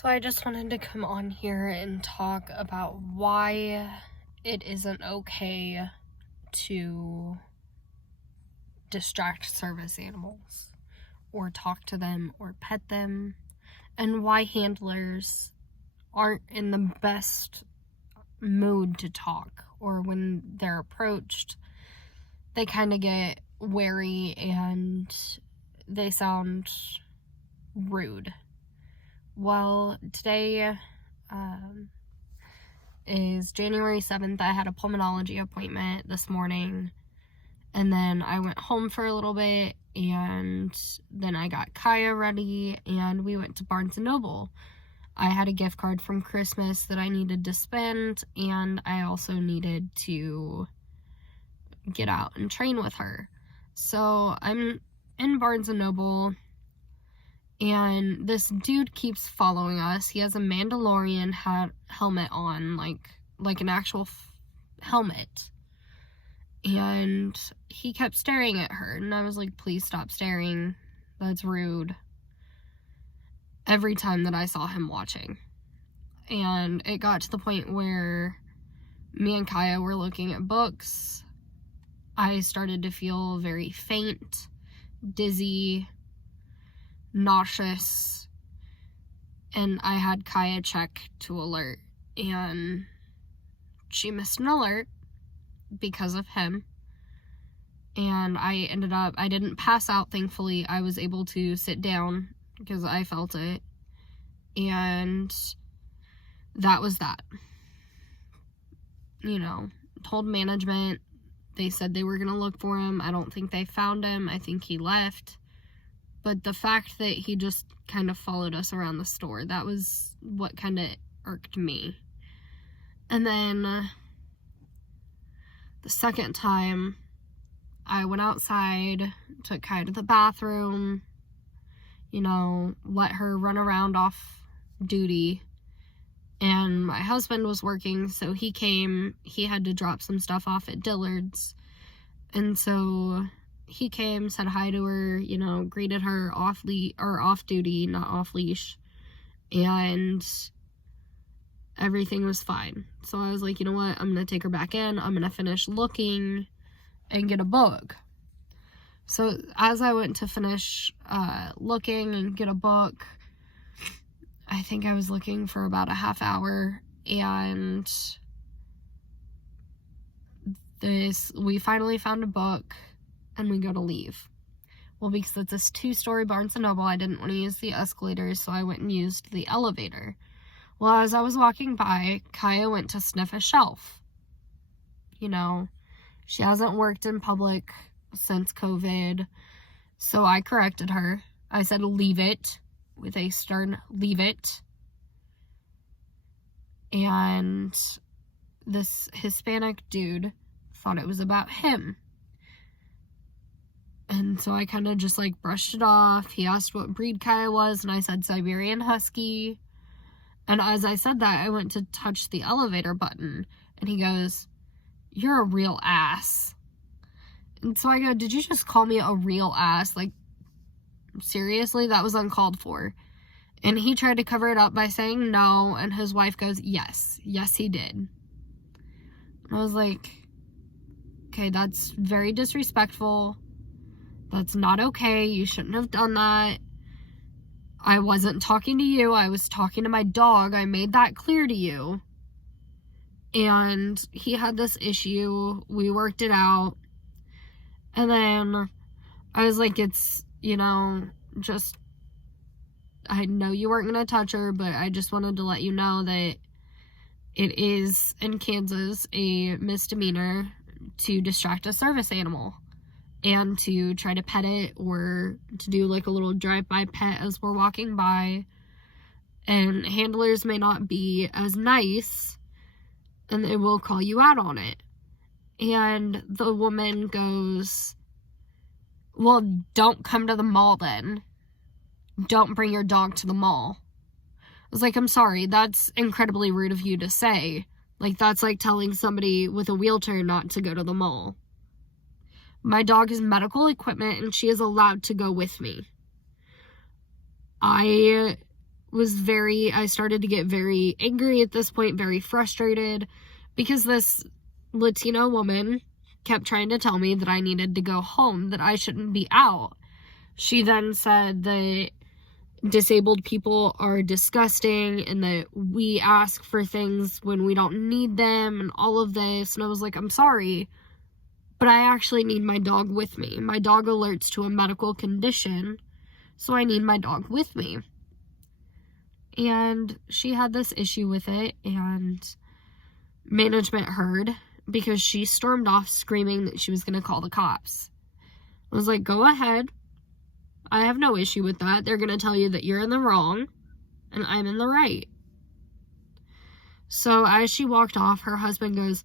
So I just wanted to come on here and talk about why it isn't okay to distract service animals or talk to them or pet them, and why handlers aren't in the best mood to talk, or when they're approached, they kind of get wary and they sound rude. Well, today is January 7th. I had a pulmonology appointment this morning, and then I went home for a little bit, and then I got Kaya ready, and we went to Barnes & Noble. I had a gift card from Christmas that I needed to spend, and I also needed to get out and train with her. So I'm in Barnes & Noble, and this dude keeps following us. He has a Mandalorian helmet on, like an actual helmet. And he kept staring at her, and I was like, please stop staring. That's rude. Every time that I saw him watching. And it got to the point where me and Kaya were looking at books. I started to feel very faint, dizzy, nauseous, and I had Kaya check to alert, and she missed an alert because of him, and I didn't pass out, thankfully. I was able to sit down because I felt it, and that was that. Told management. They said they were going to look for him. I don't think they found him. I think he left. But the fact that he just kind of followed us around the store, that was what kind of irked me. And then the second time, I went outside, took Kai to the bathroom, let her run around off duty. And my husband was working, so he came. He had to drop some stuff off at Dillard's. And so he came, said hi to her, greeted her off duty, not off leash, and everything was fine. So I was like, you know what, I'm going to take her back in, I'm going to finish looking and get a book. So as I went to finish looking and get a book, I think I was looking for about a half hour, and we finally found a book, and we go to leave. Well, because it's this 2-story Barnes & Noble, I didn't want to use the escalators, so I went and used the elevator. Well, as I was walking by, Kaya went to sniff a shelf. She hasn't worked in public since COVID, so I corrected her. I said, leave it, with a stern leave it. And this Hispanic dude thought it was about him. And so I kind of just brushed it off. He asked what breed Kaya was, and I said Siberian Husky. And as I said that, I went to touch the elevator button, and he goes, "You're a real ass." And so I go, "Did you just call me a real ass? Seriously? That was uncalled for." And he tried to cover it up by saying no, and his wife goes, yes, he did. And I was like, okay, that's very disrespectful. That's not okay. You shouldn't have done that. I wasn't talking to you. I was talking to my dog. I made that clear to you. And he had this issue. We worked it out. And then I was like, it's, just, I know you weren't going to touch her, but I just wanted to let you know that it is, in Kansas, a misdemeanor to distract a service animal and to try to pet it, or to do a little drive-by pet as we're walking by. And handlers may not be as nice, and they will call you out on it. And the woman goes, well, don't come to the mall then. Don't bring your dog to the mall. I was like, I'm sorry, that's incredibly rude of you to say. That's like telling somebody with a wheelchair not to go to the mall. My dog is medical equipment, and she is allowed to go with me. I I started to get very angry at this point, very frustrated, because this Latino woman kept trying to tell me that I needed to go home, that I shouldn't be out. She then said that disabled people are disgusting and that we ask for things when we don't need them and all of this. And I was like, I'm sorry, but I actually need my dog with me. My dog alerts to a medical condition, so I need my dog with me. And she had this issue with it, and management heard, because she stormed off screaming that she was going to call the cops. I was like, go ahead. I have no issue with that. They're going to tell you that you're in the wrong and I'm in the right. So as she walked off, her husband goes,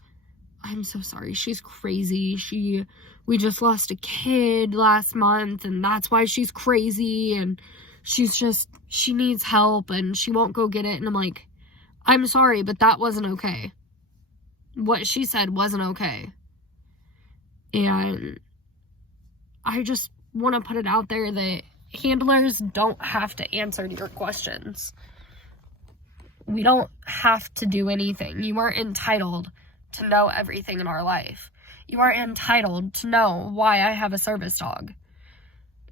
I'm so sorry. She's crazy. We just lost a kid last month, and that's why she's crazy, and she needs help, and she won't go get it. And I'm like, I'm sorry, but that wasn't okay. What she said wasn't okay. And I just want to put it out there that handlers don't have to answer your questions. We don't have to do anything. You aren't entitled to know everything in our life. You are entitled to know why I have a service dog.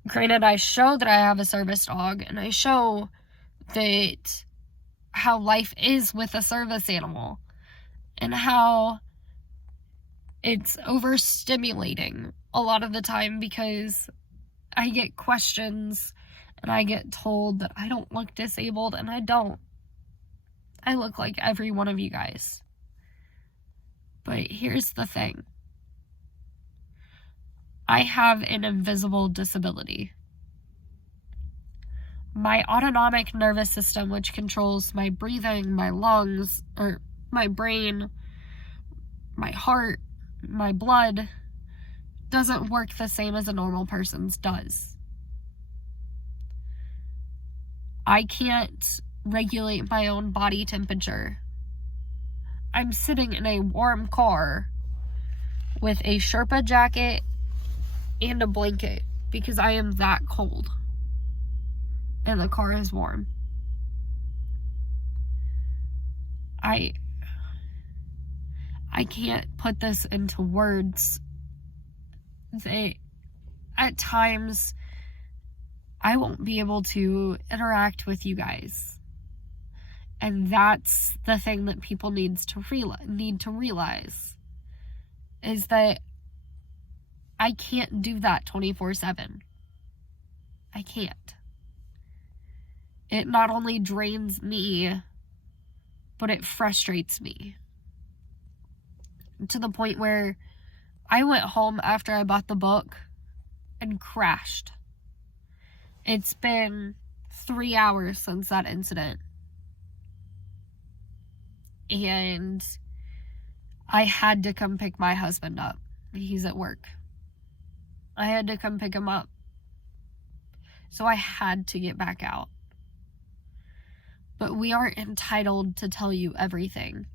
Granted, I show that I have a service dog, and I show that how life is with a service animal, and how it's overstimulating a lot of the time, because I get questions and I get told that I don't look disabled, and I don't. I look like every one of you guys. But here's the thing. I have an invisible disability. My autonomic nervous system, which controls my breathing, my lungs, or my brain, my heart, my blood, doesn't work the same as a normal person's does. I can't regulate my own body temperature. I'm sitting in a warm car with a Sherpa jacket and a blanket because I am that cold. And the car is warm. I can't put this into words. At times, I won't be able to interact with you guys. And that's the thing that people need to realize, is that I can't do that 24/7. I can't. It not only drains me, but it frustrates me. To the point where I went home after I bought the book and crashed. It's been 3 hours since that incident. And I had to come pick my husband up. He's at work. I had to come pick him up. So I had to get back out. But we aren't entitled to tell you everything.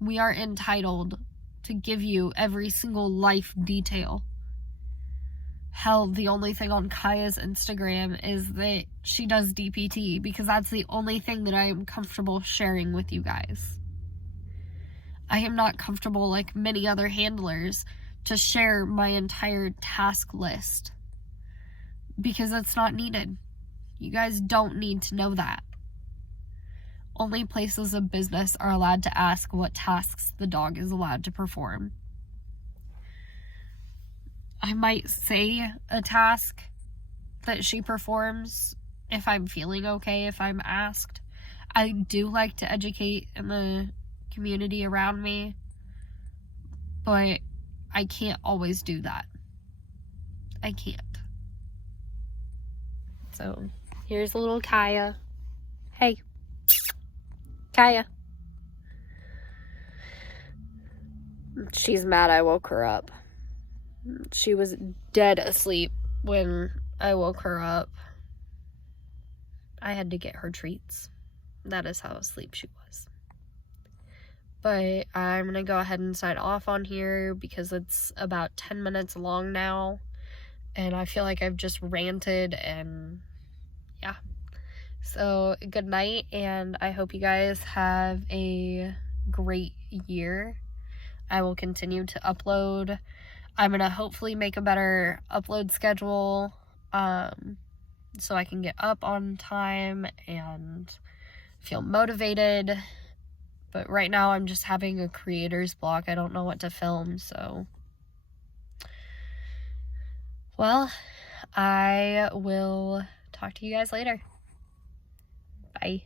We are entitled to give you every single life detail. Hell, the only thing on Kaya's Instagram is that she does DPT, because that's the only thing that I am comfortable sharing with you guys. I am not comfortable, like many other handlers, to share my entire task list, because it's not needed. You guys don't need to know that. Only places of business are allowed to ask what tasks the dog is allowed to perform. I might say a task that she performs if I'm feeling okay, if I'm asked. I do like to educate in the community around me, but I can't always do that. I can't. So, here's a little Kaya. Hey. Kaya. She's mad I woke her up. She was dead asleep when I woke her up. I had to get her treats. That is how asleep she was. But I'm going to go ahead and sign off on here because it's about 10 minutes long now. And I feel like I've just ranted, and yeah. So good night, and I hope you guys have a great year. I will continue to upload. I'm gonna hopefully make a better upload schedule, so I can get up on time and feel motivated. But right now I'm just having a creator's block. I don't know what to film, so. Well, I will talk to you guys later. Bye.